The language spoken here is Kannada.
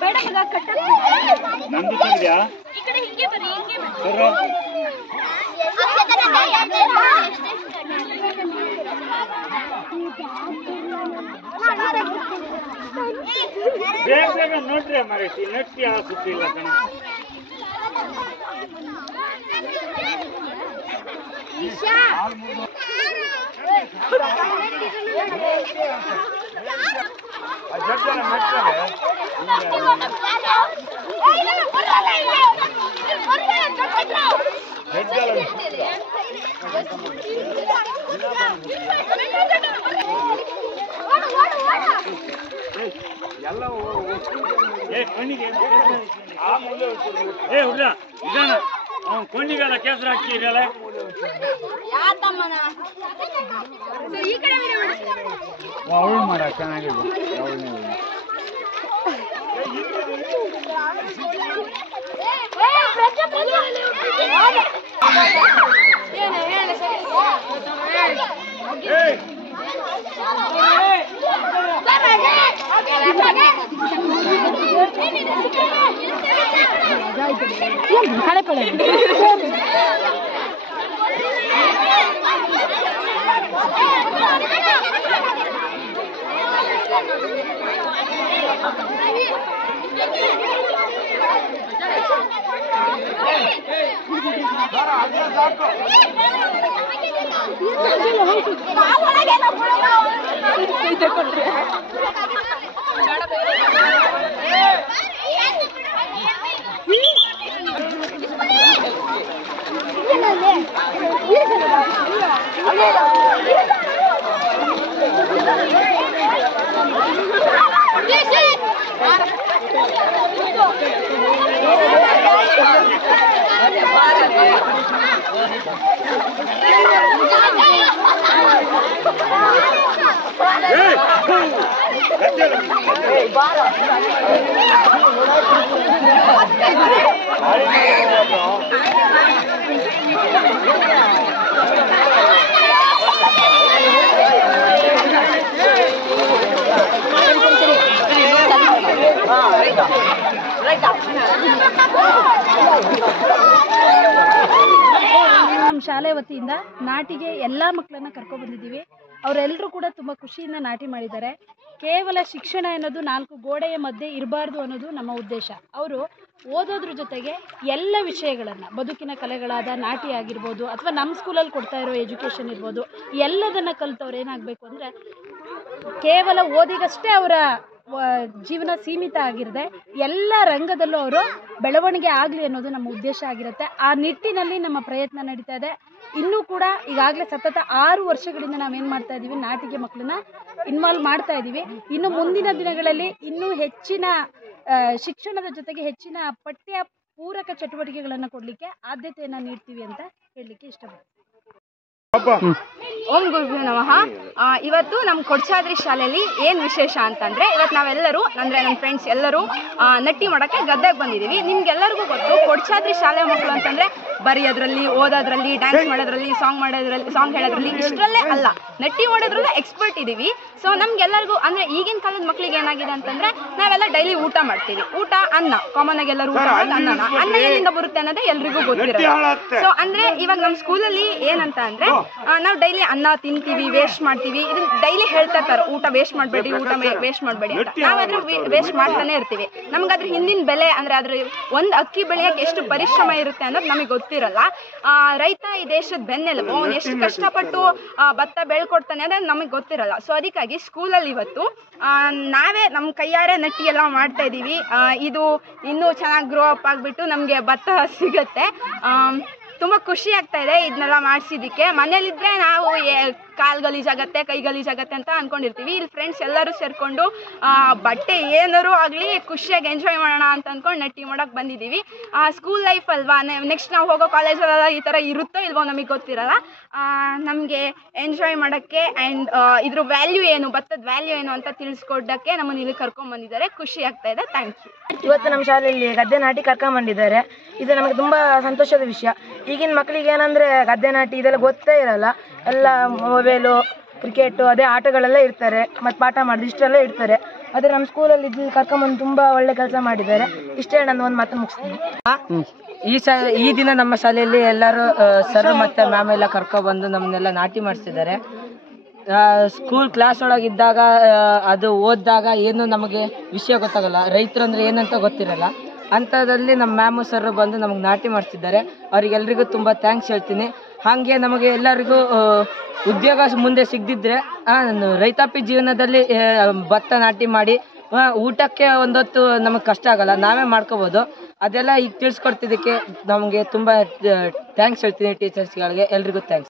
ಬೇಡ ಮಗ ಕಟ್ಟ ನಂದು ತಂದ್ಯಾ ಈ ಕಡೆ ಹಿಂಗೆ ಬರ್ರಿ ಹಿಂಗೆ ಬರ್ರಿ ಬರ್ರೋ ಬೇಗ ಬೇಗ ನೋಡ್ರಿ ಮರೈತಿ ನಟ್ಟಿ ಯಾವ ಸುದ್ದಿ ಇಲ್ಲ ಕಣ ಜಗ್ಗನ ಮೆಟ್ಲದೆ ಜಗ್ಗಲ ಎಲ್ಲ ಏ ಕಣ್ಣಿಗೆ ಆ ಮೂಲೆ ಏ ಹುಡ್ಗ ಇದಾನ ಅವ್ನು ಕಣ್ಣಿಗೆಲ್ಲ ಕೆಸರು ಹಾಕಿರಲ್ಲ ಈ ಕಡೆ ಅವಳು ಮಾಡ ಚೆನ್ನಾಗಿದೆ ಅವಳನ್ನೇ ಏನು ಹೇಳಿ ಸರಿ ಏಯ್ ಹಳೆ Hey! Hey! ಶಾಲೆ ವತಿಯಿಂದ ನಾಟಿಗೆ ಎಲ್ಲ ಮಕ್ಕಳನ್ನ ಕರ್ಕೊಂಡು ಬಂದಿದ್ದೀವಿ. ಅವರೆಲ್ಲರೂ ಕೂಡ ತುಂಬ ಖುಷಿಯಿಂದ ನಾಟಿ ಮಾಡಿದ್ದಾರೆ. ಕೇವಲ ಶಿಕ್ಷಣ ಅನ್ನೋದು ನಾಲ್ಕು ಗೋಡೆಯ ಮಧ್ಯೆ ಇರಬಾರ್ದು ಅನ್ನೋದು ನಮ್ಮ ಉದ್ದೇಶ. ಅವರು ಓದೋದ್ರ ಜೊತೆಗೆ ಎಲ್ಲ ವಿಷಯಗಳನ್ನು, ಬದುಕಿನ ಕಲೆಗಳಾದ ನಾಟಿ ಆಗಿರ್ಬೋದು ಅಥವಾ ನಮ್ಮ ಸ್ಕೂಲಲ್ಲಿ ಕೊಡ್ತಾ ಇರೋ ಎಜುಕೇಷನ್ ಇರ್ಬೋದು, ಎಲ್ಲದನ್ನು ಕಲಿತವ್ರು ಏನಾಗಬೇಕು ಅಂದರೆ ಕೇವಲ ಓದಿಗಷ್ಟೇ ಅವರ ಜೀವನ ಸೀಮಿತ ಆಗಿರದೆ ಎಲ್ಲ ರಂಗದಲ್ಲೂ ಅವರು ಬೆಳವಣಿಗೆ ಆಗಲಿ ಅನ್ನೋದು ನಮ್ಮ ಉದ್ದೇಶ ಆಗಿರುತ್ತೆ. ಆ ನಿಟ್ಟಿನಲ್ಲಿ ನಮ್ಮ ಪ್ರಯತ್ನ ನಡೀತಾ ಇದೆ. ಇನ್ನೂ ಕೂಡ ಈಗಾಗಲೇ ಸತತ ಆರು ವರ್ಷಗಳಿಂದ ನಾವೇನು ಮಾಡ್ತಾ ಇದ್ದೀವಿ ನಾಟಿಕೆ ಮಕ್ಕಳನ್ನ ಇನ್ವಾಲ್ವ್ ಮಾಡ್ತಾ ಇದ್ದೀವಿ ಇನ್ನು ಮುಂದಿನ ದಿನಗಳಲ್ಲಿ ಇನ್ನೂ ಹೆಚ್ಚಿನ ಶಿಕ್ಷಣದ ಜೊತೆಗೆ ಹೆಚ್ಚಿನ ಪಠ್ಯ ಪೂರಕ ಚಟುವಟಿಕೆಗಳನ್ನು ಕೊಡಲಿಕ್ಕೆ ಆದ್ಯತೆಯನ್ನು ನೀಡ್ತೀವಿ ಅಂತ ಹೇಳಲಿಕ್ಕೆ ಇಷ್ಟಪಡ್ತೀನಿ. ಓಂ ಗುರುಭ್ಯೋ ನಮಃ. ಇವತ್ತು ನಮ್ಮ ಕೊಡ್ಚಾದ್ರಿ ಶಾಲೆಯಲ್ಲಿ ಏನು ವಿಶೇಷ ಅಂತಂದರೆ ಇವತ್ತು ನಾವೆಲ್ಲರೂ ಅಂದರೆ ನಮ್ಮ ಫ್ರೆಂಡ್ಸ್ ಎಲ್ಲರೂ ನಟ್ಟಿ ಮಾಡೋಕ್ಕೆ ಗದ್ದೆಗೆ ಬಂದಿದ್ದೀವಿ ನಿಮ್ಗೆಲ್ಲರಿಗೂ ಗೊತ್ತು ಕೊಡ್ಚಾದ್ರಿ ಶಾಲೆ ಮಕ್ಕಳು ಅಂತಂದ್ರೆ ಬರೆಯೋದ್ರಲ್ಲಿ ಓದೋದ್ರಲ್ಲಿ ಡ್ಯಾನ್ಸ್ ಮಾಡೋದ್ರಲ್ಲಿ ಸಾಂಗ್ ಮಾಡೋದ್ರಲ್ಲಿ ಸಾಂಗ್ ಹೇಳೋದ್ರಲ್ಲಿ ಇಷ್ಟರಲ್ಲೇ ಅಲ್ಲ. ನಟ್ಟಿ ಮಾಡೋದ್ರಲ್ಲೂ ಎಕ್ಸ್ಪರ್ಟ್ ಇದ್ದೀವಿ ಸೊ ನಮ್ಗೆಲ್ಲರಿಗೂ ಅಂದರೆ ಈಗಿನ ಕಾಲದ ಮಕ್ಕಳಿಗೆ ಏನಾಗಿದೆ ಅಂತಂದ್ರೆ ನಾವೆಲ್ಲ ಡೈಲಿ ಊಟ ಮಾಡ್ತೀವಿ. ಊಟ ಅನ್ನ. ಕಾಮನ್ ಆಗಿ ಎಲ್ಲರೂ ಊಟ ಮಾಡೋದು ಅನ್ನನ. ಅನ್ನ ಏನಿಂದ ಬರುತ್ತೆ ಅನ್ನೋದೇ ಎಲ್ರಿಗೂ ಗೊತ್ತಿರೋದು. ಸೊ ಅಂದ್ರೆ ಇವಾಗ ನಮ್ಮ ಸ್ಕೂಲಲ್ಲಿ ಏನಂತ ಅಂದರೆ ನಾವು ಡೈಲಿ ಅನ್ನ ತಿಂತೀವಿ ವೇಸ್ಟ್ ಮಾಡ್ತೀವಿ. ಇದನ್ನ ಡೈಲಿ ಹೇಳ್ತಾ ಇರ್ತಾರೆ ಊಟ ವೇಸ್ಟ್ ಮಾಡಬೇಡಿ ಊಟ ವೇಸ್ಟ್ ಮಾಡಬೇಡಿ ಅಂತ. ನಾವಾದ್ರೆ ವೇಸ್ಟ್ ಮಾಡ್ತಾನೆ ಇರ್ತೀವಿ. ನಮ್ಗೆ ಅದ್ರ ಹಿಂದಿನ ಬೆಲೆ ಅಂದ್ರೆ ಅದ್ರ ಒಂದ್ ಅಕ್ಕಿ ಬೆಳೆಯಕ್ಕೆ ಎಷ್ಟು ಪರಿಶ್ರಮ ಇರುತ್ತೆ ಅನ್ನೋದು ನಮಗೆ ಗೊತ್ತಿರಲ್ಲ. ಆ, ರೈತ ಈ ದೇಶದ ಬೆನ್ನೆಲುಬು. ಅವ್ನು ಎಷ್ಟು ಕಷ್ಟಪಟ್ಟು ಆ, ಭತ್ತ ಬೆಳ್ಕೊಡ್ತಾನೆ ಅಂದ್ರೆ ನಮಗೆ ಗೊತ್ತಿರಲ್ಲ. ಸೊ ಅದಕ್ಕಾಗಿ ಸ್ಕೂಲಲ್ಲಿ ಇವತ್ತು ಆ, ನಾವೇ ನಮ್ಮ ಕೈಯಾರೆ ನಟ್ಟಿ ಎಲ್ಲ ಮಾಡ್ತಾ ಇದ್ದೀವಿ ಇದು ಇನ್ನೂ ಚೆನ್ನಾಗಿ ಗ್ರೋ ಅಪ್ ಆಗಿಬಿಟ್ಟು ನಮಗೆ ಭತ್ತ ಸಿಗುತ್ತೆ. ತುಂಬ ಖುಷಿ ಆಗ್ತಾ ಇದೆ ಇದನ್ನೆಲ್ಲ ಮಾಡಿಸಿದ್ದಕ್ಕೆ. ಮನೇಲಿದ್ರೆ ನಾವು ಕಾಲ್ ಗಲೀಜಾಗತ್ತೆ ಕೈ ಗಲೀಜಾಗತ್ತೆ ಅಂತ ಅನ್ಕೊಂಡಿರ್ತೀವಿ. ಇಲ್ಲಿ ಫ್ರೆಂಡ್ಸ್ ಎಲ್ಲರೂ ಸೇರ್ಕೊಂಡು ಬಟ್ಟೆ ಏನಾರು ಆಗಲಿ ಖುಷಿಯಾಗಿ ಎಂಜಾಯ್ ಮಾಡೋಣ ಅಂತ ಅಂದ್ಕೊಂಡು ನಟ್ಟಿ ಮಾಡೋಕೆ ಬಂದಿದ್ದೀವಿ. ಸ್ಕೂಲ್ ಲೈಫ್ ಅಲ್ವಾ? ನೆಕ್ಸ್ಟ್ ನಾವು ಹೋಗೋ ಕಾಲೇಜಲ್ಲೆಲ್ಲ ಈ ಥರ ಇರುತ್ತೋ ಇಲ್ವೋ ನಮಗೆ ಗೊತ್ತಿರಲ್ಲ. ನಮಗೆ ಎಂಜಾಯ್ ಮಾಡೋಕ್ಕೆ ಆ್ಯಂಡ್ ಇದ್ರ ವ್ಯಾಲ್ಯೂ ಏನು, ಭತ್ತದ ವ್ಯಾಲ್ಯೂ ಏನು ಅಂತ ತಿಳಿಸ್ಕೊಡೋಕ್ಕೆ ನಮ್ಮನ್ನು ಇಲ್ಲಿ ಕರ್ಕೊಂಡ್ಬಂದಿದ್ದಾರೆ ಖುಷಿ ಆಗ್ತಾ ಇದೆ. ಥ್ಯಾಂಕ್ ಯು ಇವತ್ತು ನಮ್ಮ ಶಾಲೆಯಲ್ಲಿ ಗದ್ದೆ ನಾಟಿ ಕರ್ಕೊಂಬಂದಿದ್ದಾರೆ ಇದು ನಮಗೆ ತುಂಬ ಸಂತೋಷದ ವಿಷಯ. ಈಗಿನ ಮಕ್ಕಳಿಗೆ ಏನಂದರೆ ಗದ್ದೆ ನಾಟಿ ಇದೆಲ್ಲ ಗೊತ್ತೇ ಇರಲ್ಲ. ಎಲ್ಲ ಮೊಬೈಲು, ಕ್ರಿಕೆಟು, ಅದೇ ಆಟಗಳೆಲ್ಲ ಇರ್ತಾರೆ. ಮತ್ತು ಪಾಠ ಮಾಡೋದು ಇಷ್ಟೆಲ್ಲ ಇರ್ತಾರೆ ಆದರೆ ನಮ್ಮ ಸ್ಕೂಲಲ್ಲಿ ಇದು ಕರ್ಕೊಂಬಂದು ತುಂಬ ಒಳ್ಳೆ ಕೆಲಸ ಮಾಡಿದ್ದಾರೆ. ಇಷ್ಟೇ ನಾನು ಒಂದು ಮಾತು ಮುಗಿಸ್ತೀನಿ. ಈ ಸ ಈ ದಿನ ನಮ್ಮ ಶಾಲೆಯಲ್ಲಿ ಎಲ್ಲರೂ ಸರ್ ಮತ್ತೆ ಮ್ಯಾಮ್ ಎಲ್ಲ ಕರ್ಕೊಬಂದು ನಮ್ಮನ್ನೆಲ್ಲ ನಾಟಿ ಮಾಡಿಸಿದ್ದಾರೆ. ಸ್ಕೂಲ್ ಕ್ಲಾಸ್ ಒಳಗಿದ್ದಾಗ ಅದು ಓದಿದಾಗ ಏನು ನಮಗೆ ವಿಷಯ ಗೊತ್ತಾಗಲ್ಲ. ರೈತರು ಅಂದರೆ ಏನಂತ ಗೊತ್ತಿರಲ್ಲ. ಅಂಥದ್ರಲ್ಲಿ ನಮ್ಮ ಮ್ಯಾಮು ಸರ್ ಬಂದು ನಮಗೆ ನಾಟಿ ಮಾಡಿಸಿದ್ದಾರೆ. ಅವರಿಗೆಲ್ರಿಗೂ ತುಂಬ ಥ್ಯಾಂಕ್ಸ್ ಹೇಳ್ತೀನಿ. ಹಾಗೆ ನಮಗೆ ಎಲ್ಲರಿಗೂ ಉದ್ಯೋಗ ಮುಂದೆ ಸಿಗದಿದ್ರೆ ರೈತಾಪಿ ಜೀವನದಲ್ಲಿ ಭತ್ತ ನಾಟಿ ಮಾಡಿ ಊಟಕ್ಕೆ ಒಂದೊತ್ತು ನಮಗೆ ಕಷ್ಟ ಆಗಲ್ಲ, ನಾವೇ ಮಾಡ್ಕೋಬೋದು. ಅದೆಲ್ಲ ಈಗ ತಿಳಿಸ್ಕೊಡ್ತಿದ್ದಕ್ಕೆ ನಮಗೆ ತುಂಬ ಥ್ಯಾಂಕ್ಸ್ ಹೇಳ್ತೀನಿ ಟೀಚರ್ಸ್ಗಳಿಗೆ ಎಲ್ರಿಗೂ ಥ್ಯಾಂಕ್ಸ್